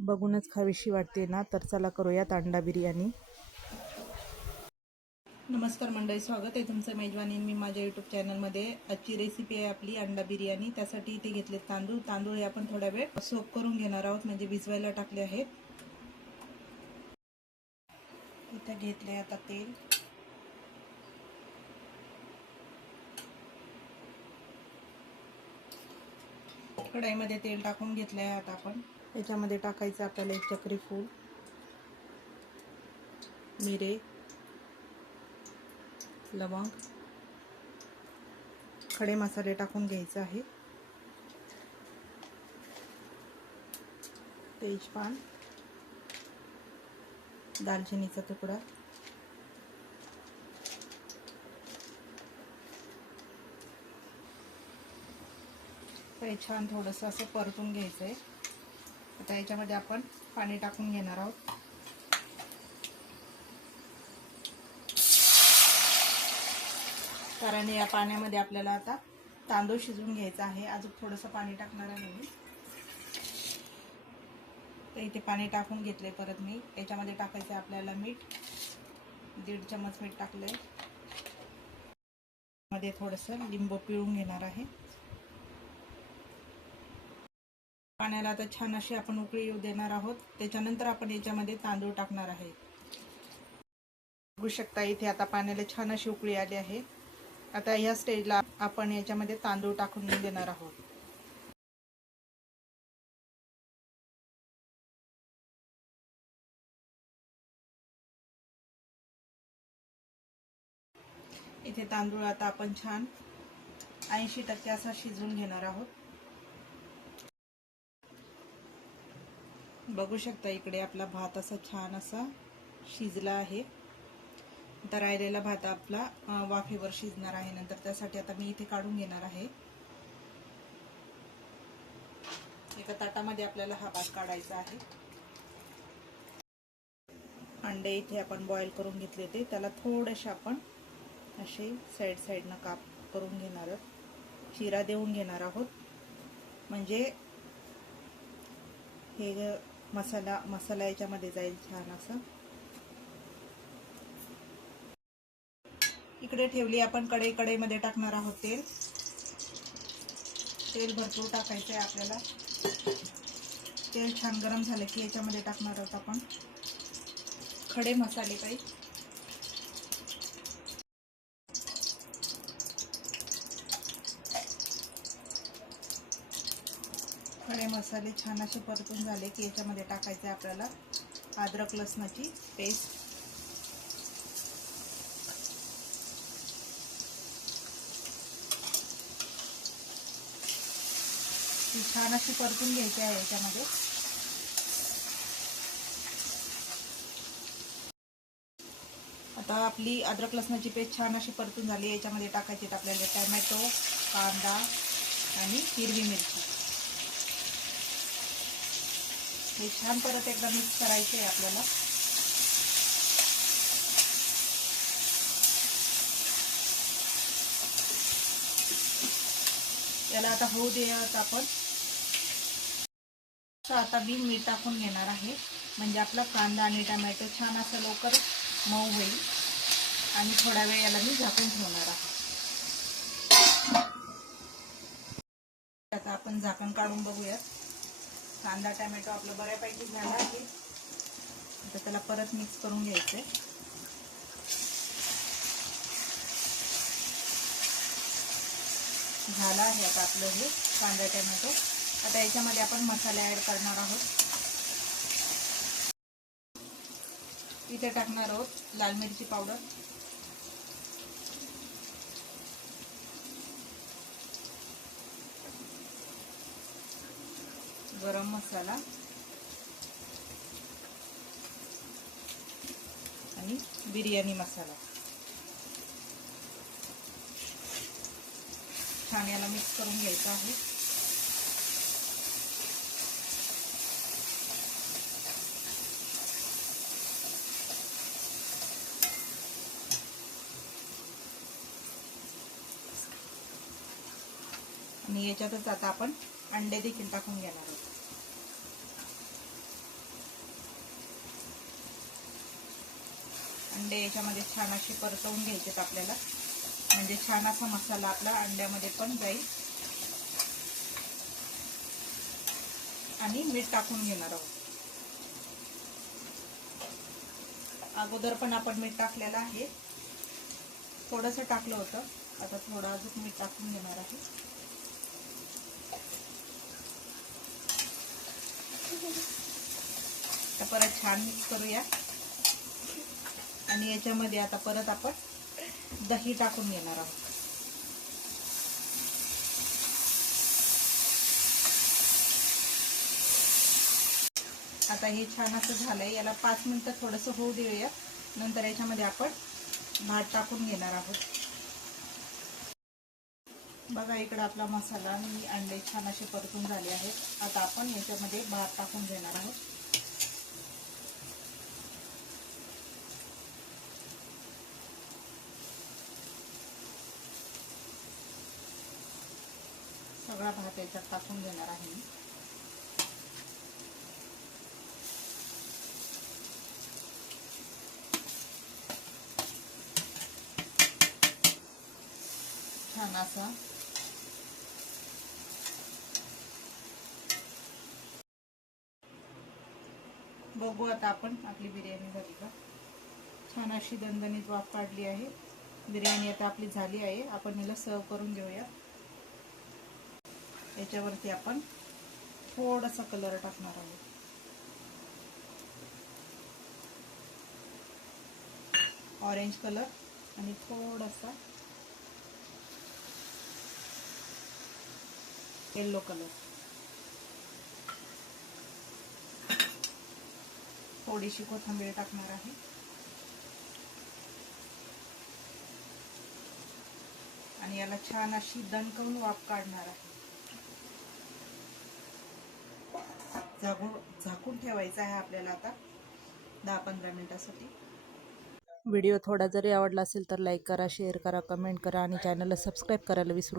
बघूनच खावीशी वाटते ना, तर चला करूयात अंडा बिर्याणी। नमस्कार मंडळी, स्वागत आहे तुमचं मेजवानी मी माझ्या यूट्यूब चॅनलमध्ये। आजची रेसिपी आहे आपली अंडा बिर्याणी। त्यासाठी इथे घेतले तांदूळ हे आपण थोडा वेळ सोक करून घेणार आहोत, म्हणजे भिजवायला टाकले आहेत। इथे घेतले आता तेल, कढईमध्ये तेल टाकून घेतले आहे। आता आपण त्याच्यामध्ये टाकायचं आपल्याला एक चक्री फूल, मिरे, लवंग, खडे मसाले टाकून घ्यायचे आहे। तेजपान, दालचिनीचा तुकडा, हे छान थोडंसं असं परतून घ्यायचं आहे। आता याच्यामध्ये आपण पाणी टाकून घेणार आहोत। कारण या पाण्यामध्ये आपल्याला आता तांदूळ शिजवून घ्यायचा आहे। अजून थोडंसं पाणी टाकणार आहे मी। तर इथे पाणी टाकून घेतले परत मी। याच्यामध्ये टाकायचं आपल्याला मीठ, 1.5 चम्मच मीठ टाकलंय। मध्ये थोडंसं लिंबू पिळून घेणार आहे। पाण्याला आता छान अशी आपण उकळी येऊ देणार आहोत। त्याच्यानंतर आपण याच्यामध्ये तांदूळ टाकणार आहे। बघू शकता इथे आता पाण्याला छान अशी उकळी आली आहे। आता ह्या स्टेजला आपण याच्यामध्ये तांदूळ टाकून देणार आहोत। इथे तांदूळ आता आपण छान 80% असा शिजवून घेणार आहोत। बघू शकता इकडे आपला भात असा छान असा शिजला आहे। तर राहिलेला भात आपला वाफेवर शिजणार आहे। नंतर त्यासाठी आता मी इथे काढून घेणार आहे। एका ताटामध्ये आपल्याला हा भात काढायचा आहे। अंडे इथे आपण बॉईल करून घेतले ते, त्याला थोडेसे आपण असे साईडनं काप करून घेणार आहोत, चिरा देऊन घेणार आहोत, म्हणजे हे मसाला याच्यामध्ये जाईल छान असं। इकडे ठेवली आपण कढईमध्ये टाकणार आहोत तेल भरपूर टाकायचं आहे आपल्याला। तेल छान गरम झालं की याच्यामध्ये टाकणार आहोत आपण खडे मसाले काही। खडे मसाले छान असे परतून झाले की याच्यामध्ये टाकायचे आपल्याला अद्रक लसणाची पेस्ट। ती छान अशी परतून घ्यायची आहे याच्यामध्ये। आता आपली अद्रक लसणाची पेस्ट छान अशी परतून झाली। याच्यामध्ये टाकायचे आपल्याला टोमॅटो, कांदा आणि हिरवी मिरची। हे छान परत एकदा मिक्स करायचे आहे आपल्याला। याला आता होऊ देत आपण। आता बिन मीठ टाकून घेणार आहे, म्हणजे आपला कांदा आणि टोमॅटो छान असं लवकर मऊ होईल। आणि थोडा वेळ याला मी झाकून ठेवणार आहे। आता आपण झाकण काढून बघूयात। कांदा टोमॅटो आपलं बऱ्यापैकी झाला आहे। आता त्याला परत मिक्स करून घ्यायचंय। झाला आहे आता आपलं हे कांदा टोमॅटो। आता याच्यामध्ये आपण मसाले ऍड करणार आहोत। इथे टाकणार आहोत लाल मिरची पावडर, गरम मसाला आणि बिर्याणी मसाला। छान याला मिक्स करून घ्यायचं आहे। आणि याच्यातच आता आपण अंडे देखील टाकून घेणार आहोत। अंडे याच्यामध्ये छान असे परतवून घ्यायचेत आपल्याला, म्हणजे छान असा मसाला आपला अंड्यामध्ये पण जाईल. आणि मीठ टाकून घेणार आहोत. अगोदर पण आपण मीठ टाकलेलं आहे, थोडंसं टाकलं होतं, आता थोडं अजून मीठ टाकून घेणार आहे. तर परत छान मिक्स करूया. आणि याच्यामध्ये आता परत आपण दही टाकून घेणार आहोत. आता हे छान असं झालंय, याला 5 मिनिटं थोडंसं होऊ देऊया. नंतर याच्यामध्ये आपण भात टाकून घेणार आहोत. बघा इकडं आपला मसाला आणि अंडे छान असे परतून झाले आहेत. आता आपण याच्यामध्ये भात टाकून घेणार आहोत. सगळा भात याच्यात टाकून घेणार आहे मी. छान असा बघू आता आपण आपली बिर्याणी झाली का. छान अशी दणदणीत वाफ काढली आहे. बिर्याणी आता आपली झाली आहे. आपण हिला सर्व करून घेऊया. याच्यावरती आपण थोडासा कलर टाकणार आहोत. ऑरेंज कलर आणि थोडासा येलो कलर. थोडीशी कोथिंबीर टाकणार आहे. आणि याला छान अशी दणकवून वाफ काढणार आहे. झाकून ठेवायचं आहे आपल्याला आता 10-15 मिनिटासाठी. व्हिडिओ थोडा जरी आवडला असेल तर लाईक करा, शेअर करा, कमेंट करा आणि चॅनलला सबस्क्राईब करायला विसरू